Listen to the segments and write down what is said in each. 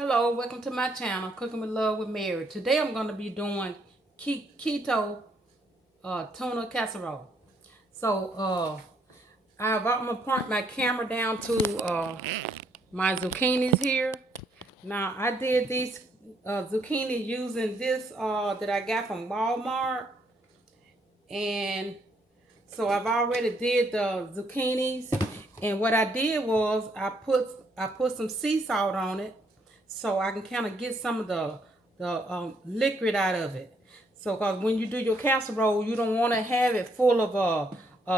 Hello, welcome to my channel, Cooking with Love with Mary. Today I'm going to be doing keto tuna casserole. So I'm going to point my camera down to my zucchinis here. Now I did these zucchini using this that I got from Walmart, and so I've already did the zucchinis, and what I did was I put some sea salt on it, so I can kind of get some of the liquid out of it. So, cause when you do your casserole, you don't want to have it full of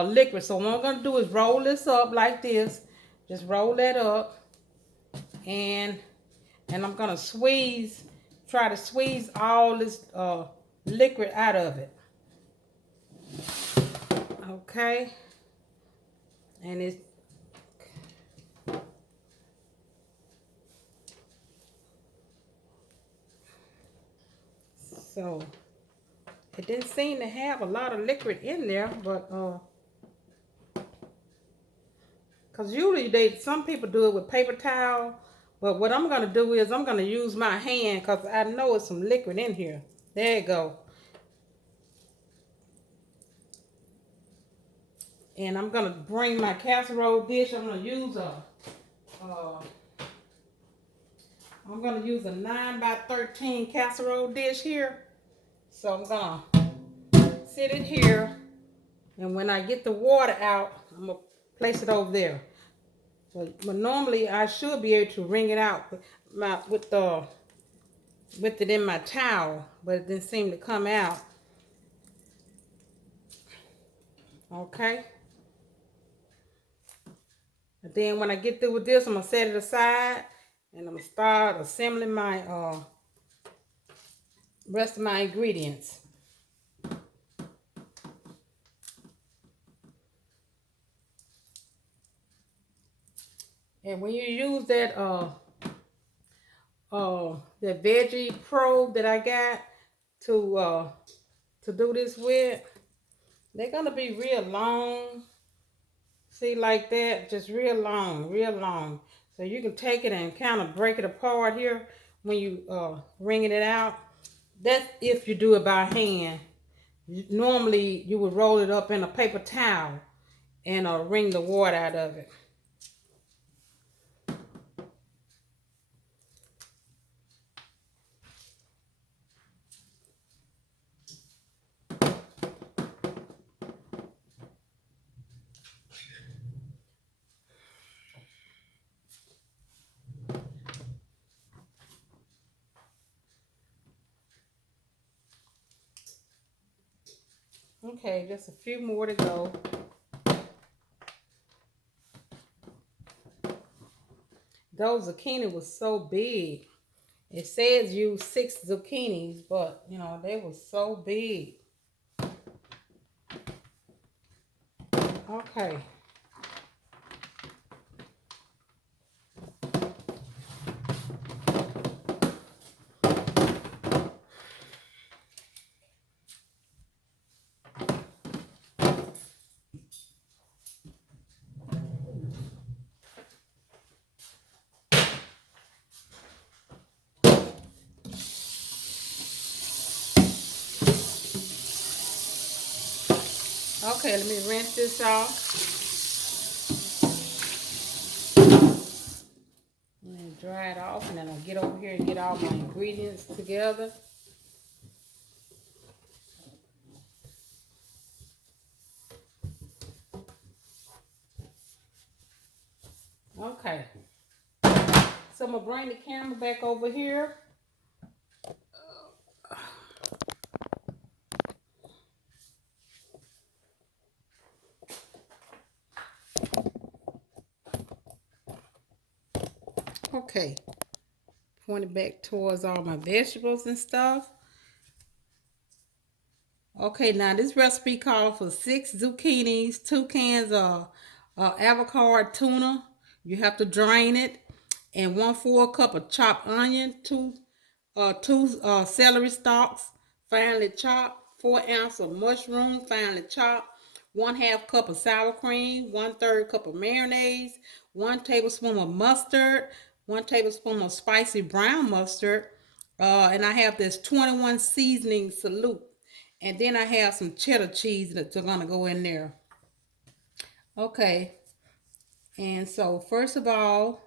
liquid. So what I'm gonna do is roll this up like this. Just roll that up, and I'm gonna try to squeeze all this liquid out of it. Okay, and it's so it didn't seem to have a lot of liquid in there, but because usually some people do it with paper towel, but what I'm gonna do is I'm gonna use my hand because I know it's some liquid in here. There you go. And I'm gonna bring my casserole dish. I'm gonna use a 9 by 13 casserole dish here. So I'm gonna sit it here, and when I get the water out, I'm gonna place it over there. But normally I should be able to wring it out with it in my towel, but it didn't seem to come out. Okay. And then when I get through with this, I'm gonna set it aside, and I'm gonna start assembling my rest of my ingredients. And when you use that the veggie probe that I got to do this with, they're gonna be real long. See, like that, just real long, real long. So you can take it and kind of break it apart here when you wringing it out. That's if you do it by hand. Normally you would roll it up in a paper towel and wring the water out of it. Okay, just a few more to go. Those zucchini was so big. It says use 6 zucchinis, but you know, they were so big. Okay. Okay, let me rinse this off. And dry it off, and then I'll get over here and get all my ingredients together. Okay. So I'm gonna bring the camera back over here. Okay. Point it back towards all my vegetables and stuff. Okay, now this recipe calls for 6 zucchinis, 2 cans of albacore tuna. You have to drain it, and 1/4 cup of chopped onion, two celery stalks, finely chopped, 4 ounces of mushroom, finely chopped, 1/2 cup of sour cream, 1/3 cup of mayonnaise, 1 tablespoon of mustard, 1 tablespoon of spicy brown mustard, and I have this 21 seasoning salute, and then I have some cheddar cheese that's gonna go in there. Okay, and so first of all,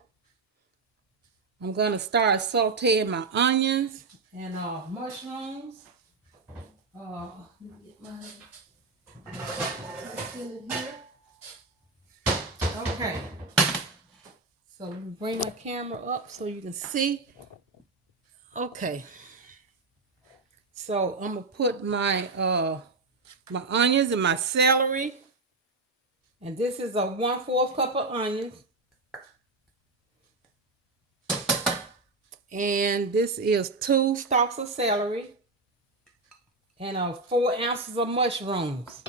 I'm gonna start sauteing my onions and mushrooms. Let me get my in here. Okay, so let me bring my camera up so you can see. Okay, so I'm gonna put my my onions and my celery, and this is a 1/4 cup of onions, and this is 2 stalks of celery, and 4 ounces of mushrooms.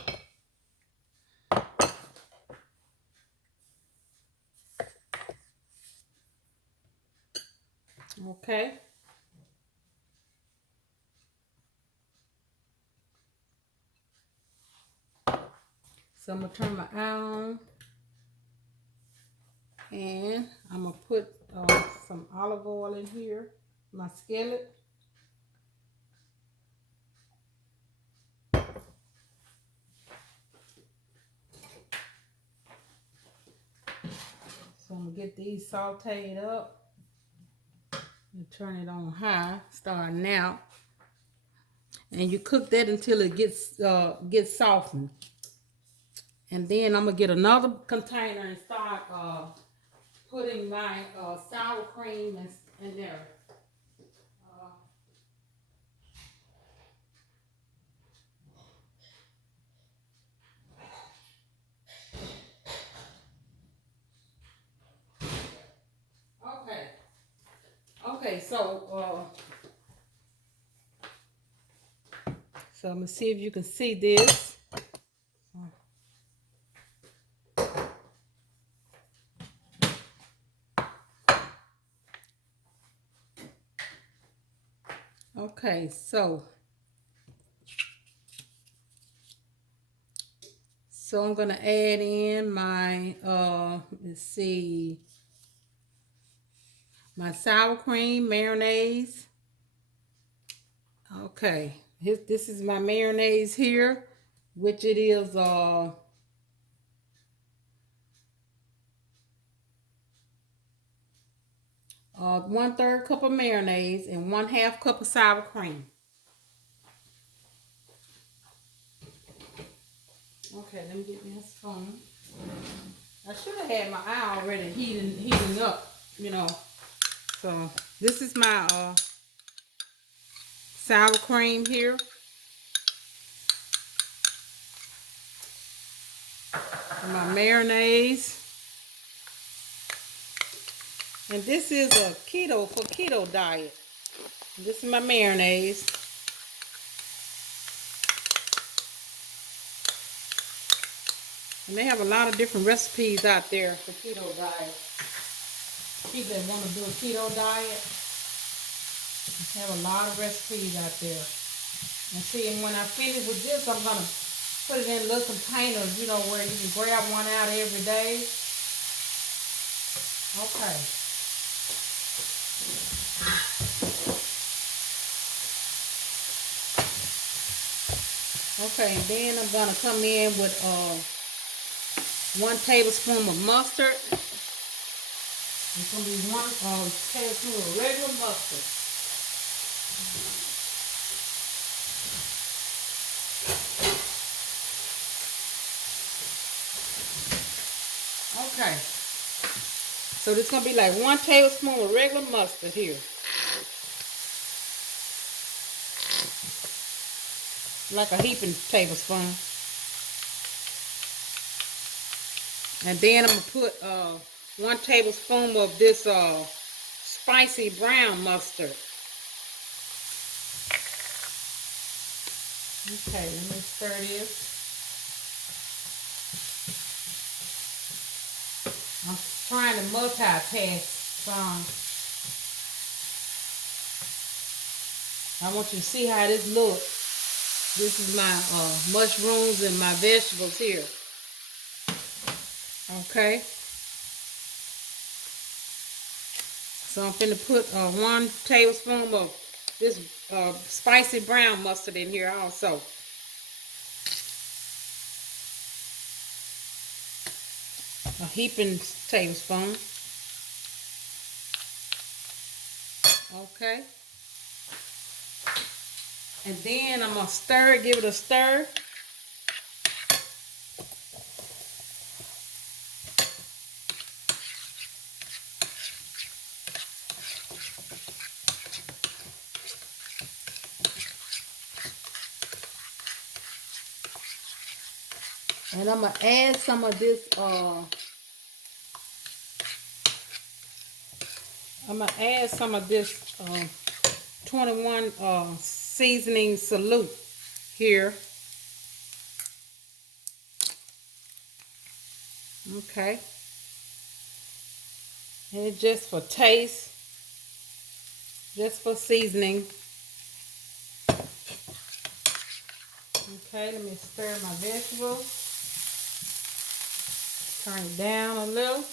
Okay. So I'm gonna turn my eye on, and I'm gonna put some olive oil in here, my skillet. So I'm gonna get these sauteed up and turn it on high, starting now. And you cook that until it gets softened. And then I'm gonna get another container and start putting my sour cream in there. Okay. Okay, so I'm gonna see if you can see this. Okay, so I'm gonna add in my let's see, my sour cream mayonnaise. Okay, this is my mayonnaise here, which it is 1/3 cup of mayonnaise and 1/2 cup of sour cream. Okay, let me get me a spoon. I should have had my eye already heating up, you know. So this is my sour cream here. And my mayonnaise. And this is a keto diet. This is my mayonnaise. And they have a lot of different recipes out there for keto diet. People that want to do a keto diet have a lot of recipes out there. And see, and when I finish with this, I'm going to put it in little containers, you know, where you can grab one out every day. Okay. Okay, and then I'm going to come in with 1 tablespoon of mustard. It's going to be 1 tablespoon of regular mustard. Okay. So this is going to be like 1 tablespoon of regular mustard here. Like a heaping tablespoon. And then I'm going to put 1 tablespoon of this spicy brown mustard. Okay, let me stir this. I'm trying to multitask some. I want you to see how this looks. This is my mushrooms and my vegetables here. Okay. So I'm finna put 1 tablespoon of this spicy brown mustard in here also. A heaping tablespoon. Okay. And then I'm gonna stir it, give it a stir. And I'm gonna add some of this 21 seasoning salute here. Okay. And it's just for taste, just for seasoning. Okay, let me stir my vegetables. Turn it down a little.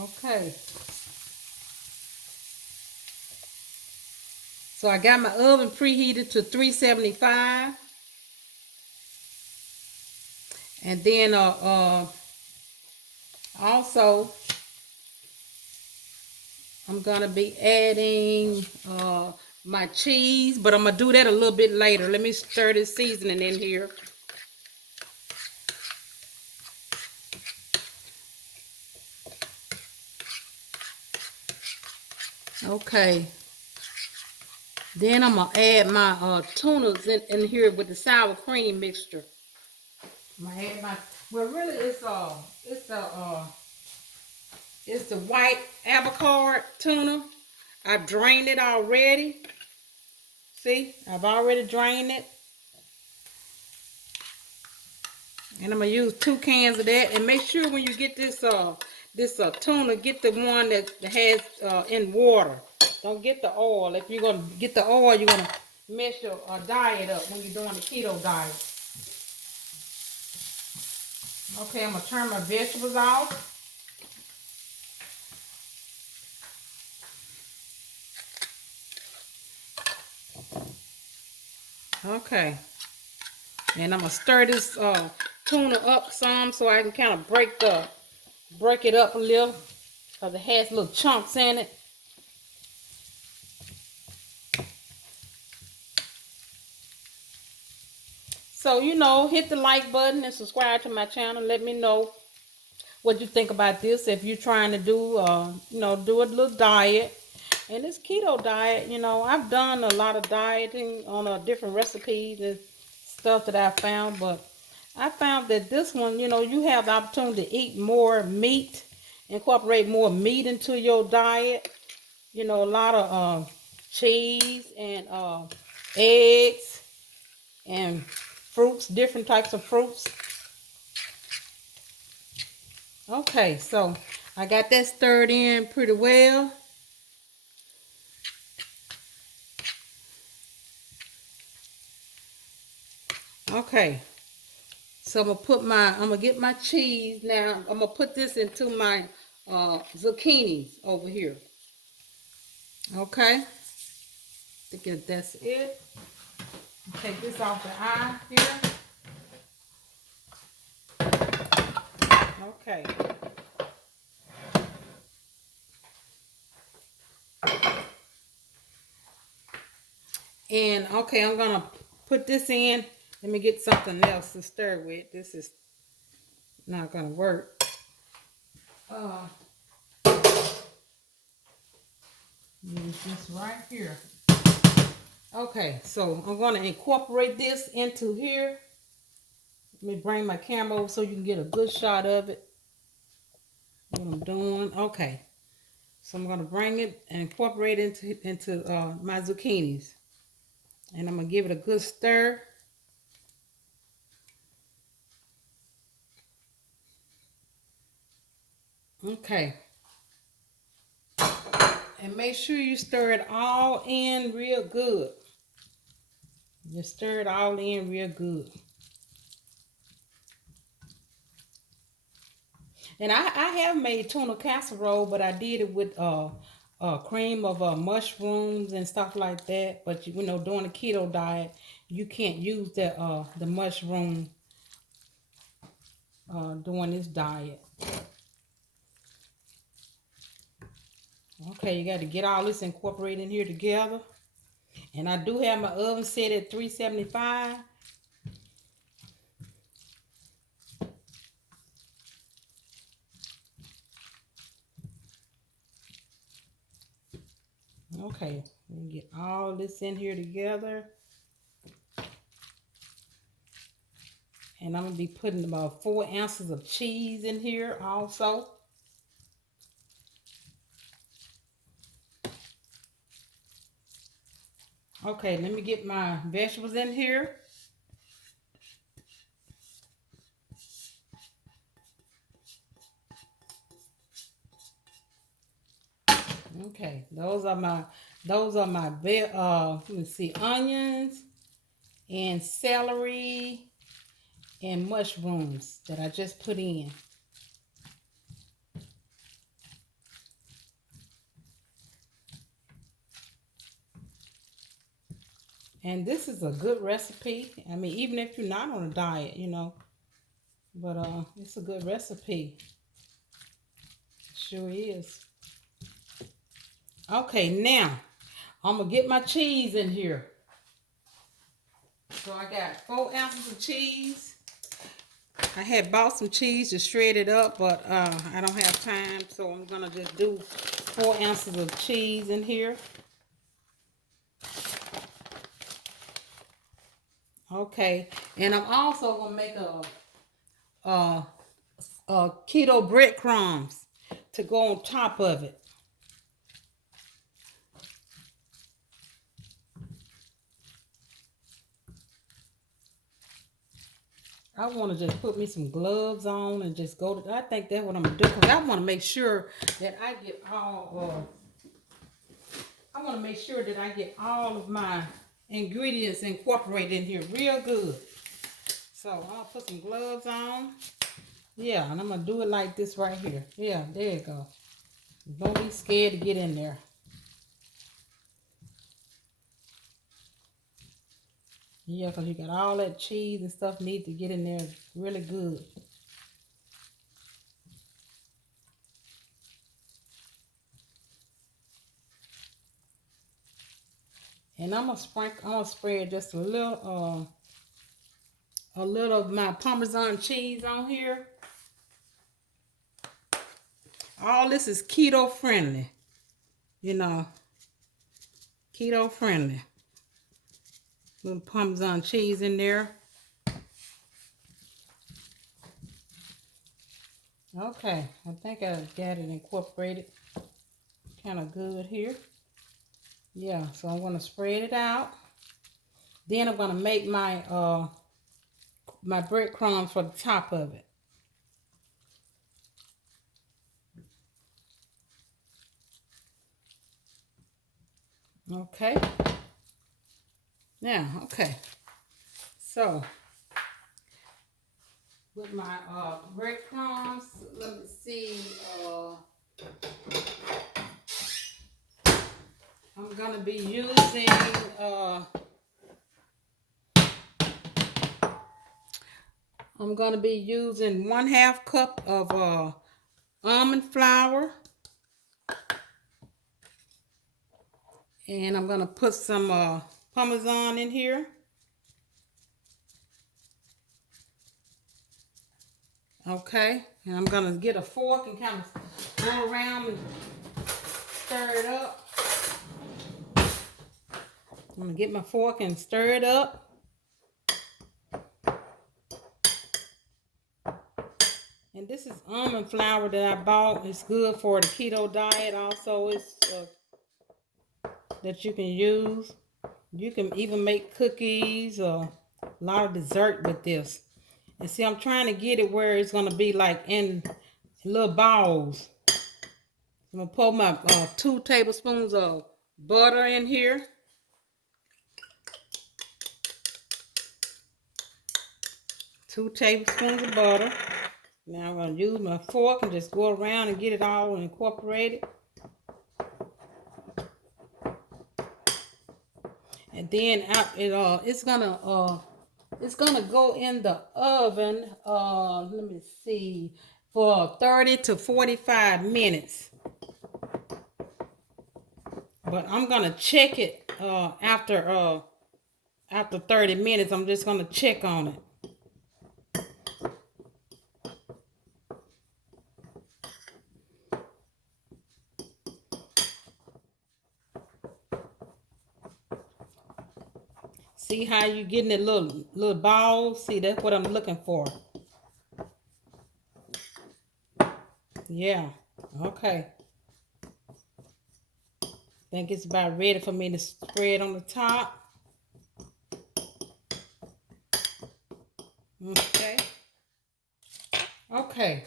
Okay. So I got my oven preheated to 375. And then also I'm gonna be adding my cheese, but I'm gonna do that a little bit later. Let me stir this seasoning in here. Okay. Then I'm gonna add my tunas in here with the sour cream mixture. I'm gonna add my, well, really it's the white albacore tuna. I've drained it already. See, I've already drained it. And I'm gonna use 2 cans of that. And make sure when you get this tuna, get the one that has in water. Don't get the oil. If you're gonna get the oil, you're gonna mess your diet up when you're doing the keto diet. Okay, I'm gonna turn my vegetables off. Okay, and I'm gonna stir this tuna up some so I can kind of break it up a little, because it has little chunks in it. So, you know, hit the like button and subscribe to my channel. Let me know what you think about this. If you're trying to do, you know, do a little diet. And this keto diet, you know, I've done a lot of dieting on different recipes and stuff that I found. But I found that this one, you know, you have the opportunity to eat more meat, incorporate more meat into your diet. You know, a lot of cheese and eggs and fruits, different types of fruits. Okay, so I got that stirred in pretty well. Okay, so I'm gonna get my cheese now. I'm gonna put this into my zucchinis over here. Okay, I think that's it. Take this off the eye here. Okay. And okay, I'm gonna put this in. Let me get something else to stir with. This is not gonna work. Use this right here. Okay, so I'm gonna incorporate this into here. Let me bring my camera over so you can get a good shot of it. What I'm doing. Okay, so I'm gonna bring it and incorporate it into my zucchinis, and I'm gonna give it a good stir. Okay, And make sure you stir it all in real good. Just stir it all in real good. And I have made tuna casserole, but I did it with cream of mushrooms and stuff like that. But you know, during the keto diet, you can't use the mushroom during this diet. Okay, you got to get all this incorporated in here together. And I do have my oven set at 375. Okay, let me get all this in here together. And I'm going to be putting about 4 ounces of cheese in here also. Okay, let me get my vegetables in here. Okay, those are my let me see, onions and celery and mushrooms that I just put in. And this is a good recipe. I mean, even if you're not on a diet, you know, but it's a good recipe. It sure is. Okay, now I'm gonna get my cheese in here. So I got 4 ounces of cheese. I had bought some cheese to shred it up, but I don't have time, so I'm gonna just do 4 ounces of cheese in here. Okay, and I'm also gonna make a keto breadcrumbs to go on top of it. I want to just put me some gloves on and just go to, I think that's what I'm going to do, because I want to make sure that I get all of my ingredients incorporated in here real good. So I'm going to put some gloves on. Yeah, and I'm going to do it like this right here. Yeah, there you go. Don't be scared to get in there. Yeah, because you got all that cheese and stuff need to get in there really good. And I'm gonna spread just a little of my Parmesan cheese on here. All this is keto friendly, you know, keto friendly. Little Parmesan cheese in there. Okay, I think I got it incorporated kind of good here. Yeah, so I'm going to spread it out. Then I'm going to make my my breadcrumbs for the top of it. Okay. Now, okay. So, with my breadcrumbs, let me see. I'm going to be using I'm going to be using 1/2 cup of almond flour. And I'm going to put some Parmesan in here. Okay. And I'm going to get a fork and kind of go around and stir it up. I'm going to get my fork and stir it up. And this is almond flour that I bought. It's good for the keto diet. Also, it's that you can use. You can even make cookies or a lot of dessert with this. And see, I'm trying to get it where it's going to be like in little balls. I'm gonna pour my 2 tablespoons of butter in here. 2 tablespoons of butter. Now I'm gonna use my fork and just go around and get it all incorporated. And then it's gonna go in the oven. Let me see, for 30 to 45 minutes. But I'm gonna check it after 30 minutes. I'm just gonna check on it. See how you getting that little ball? See, that's what I'm looking for. Yeah. Okay. Think it's about ready for me to spread on the top. Okay. Okay.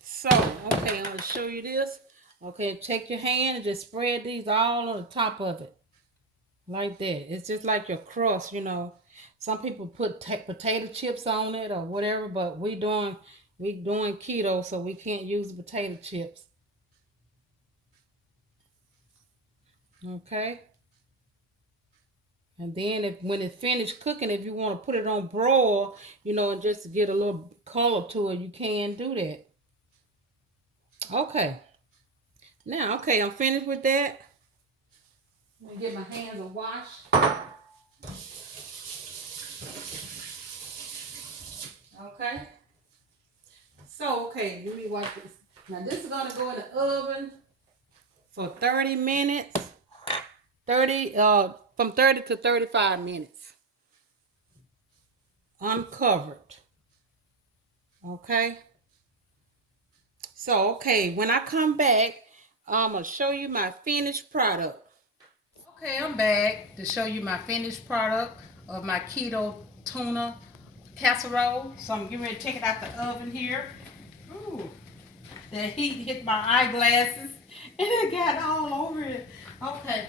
So, okay, I'm going to show you this. Okay, take your hand and just spread these all on the top of it. Like that. It's just like your crust, you know. Some people put potato chips on it or whatever, but we doing keto, so we can't use the potato chips. Okay. And then when it's finished cooking, if you want to put it on broil, you know, and just get a little color to it, you can do that. Okay. Now, okay, I'm finished with that. Let me get my hands a wash. Okay. So, okay, let me wash this. Now, this is going to go in the oven for 30 minutes. From 30 to 35 minutes. Uncovered. Okay. So, okay, when I come back, I'm going to show you my finished product. Okay, I'm back to show you my finished product of my Keto Tuna Casserole. So I'm getting ready to take it out the oven here. Ooh, the heat hit my eyeglasses and it got all over it. Okay.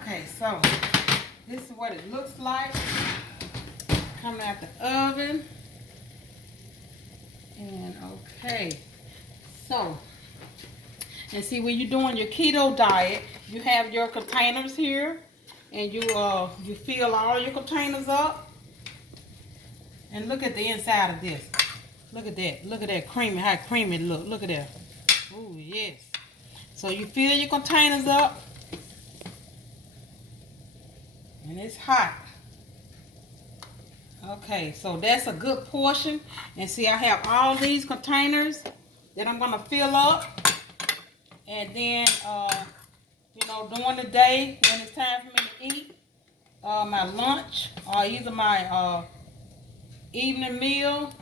Okay, so this is what it looks like. Coming out the oven. And okay, so, and see, when you're doing your keto diet, you have your containers here, and you fill all your containers up. And look at the inside of this. Look at that. Look at that creamy, how creamy it look. Look at that. Oh yes. So you fill your containers up, and it's hot. Okay, so that's a good portion. And see, I have all these containers that I'm gonna fill up. And then, you know, during the day when it's time for me to eat my lunch or either my evening meal,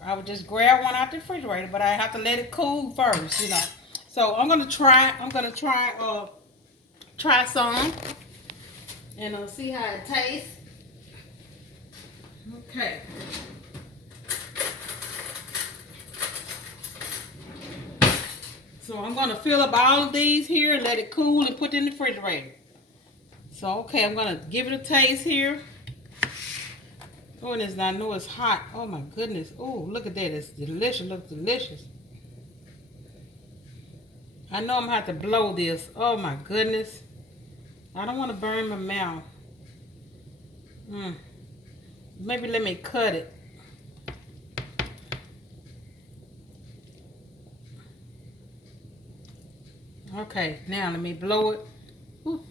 I would just grab one out the refrigerator, but I have to let it cool first, you know. So I'm gonna try some and see how it tastes. Okay. So I'm going to fill up all of these here and let it cool and put it in the refrigerator. So, okay, I'm going to give it a taste here. Oh, and I know it's hot. Oh, my goodness. Oh, look at that. It's delicious. Looks delicious. I know I'm going to have to blow this. Oh, my goodness. I don't want to burn my mouth. Maybe let me cut it. Okay, now let me blow it. Whew.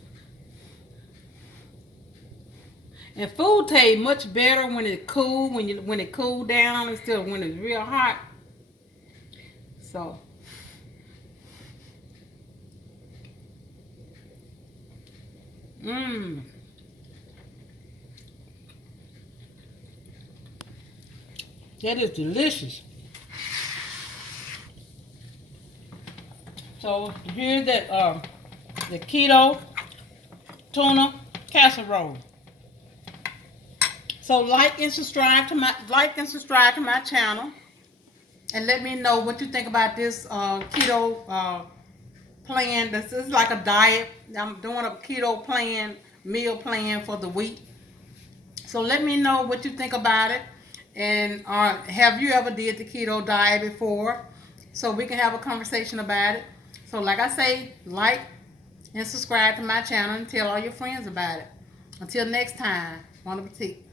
And food tastes much better when it cool, when it cool down instead of when it's real hot. So that is delicious. So here's the Keto Tuna Casserole. So like and subscribe to my channel, and let me know what you think about this keto plan. This is like a diet. I'm doing a keto plan, meal plan for the week. So let me know what you think about it, and have you ever did the keto diet before, so we can have a conversation about it. So like I say, like and subscribe to my channel and tell all your friends about it. Until next time, bon appetit.